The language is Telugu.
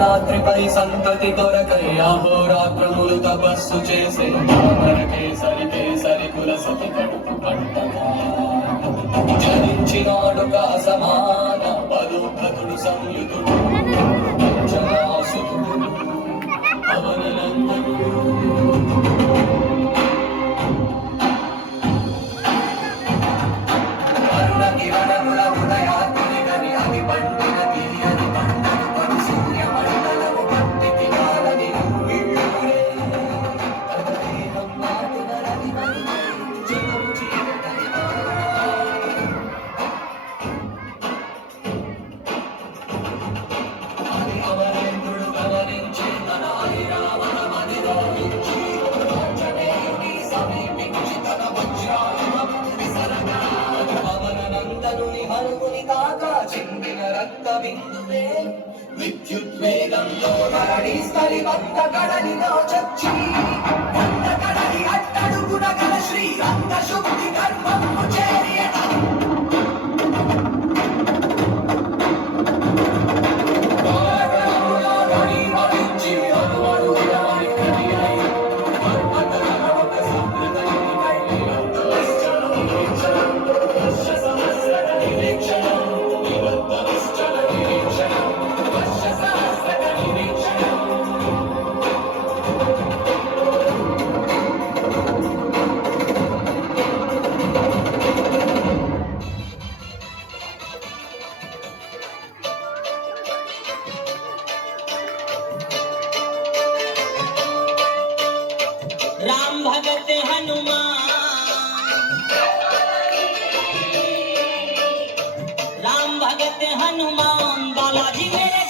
రాత్రిపై సంతతి కొరకై అహోరాత్రములు తపస్సు చేసే కేసరి కేసరి కుల సతి కడుపు పంటగా జనించినాడు సమాన బలుభతుడు సంయుతుడు జనాసుతుడు పవననందనుడు అరుణ కిరణముల ఉదయాగ్ని గని అవి పండిన తీయని పంటను పడు సూర్యమండలము పట్టికి కాలని వీళ్ళుడే తదదేహం నాటున రవి మరి జగం చీకటని అమరేంద్రుడు గమనించి తన ఐరావతమని రోహించి ఆంజనేయుని సమీపించి తన వజ్రాయుధం విసరగా పవననందనుని హనుకుని తాగా చిందిన రక్త బిందువే విద్యుద్వేగంలో ధరణి స్థలి వద్ద కడలిలో చచ్చి వంద కడలి అట్టడుగున గల శ్రీరంగ శుద్ధి గర్భము చేరియట राम भगत हनुमान, राम भगत हनुमान, बालाजी मेरे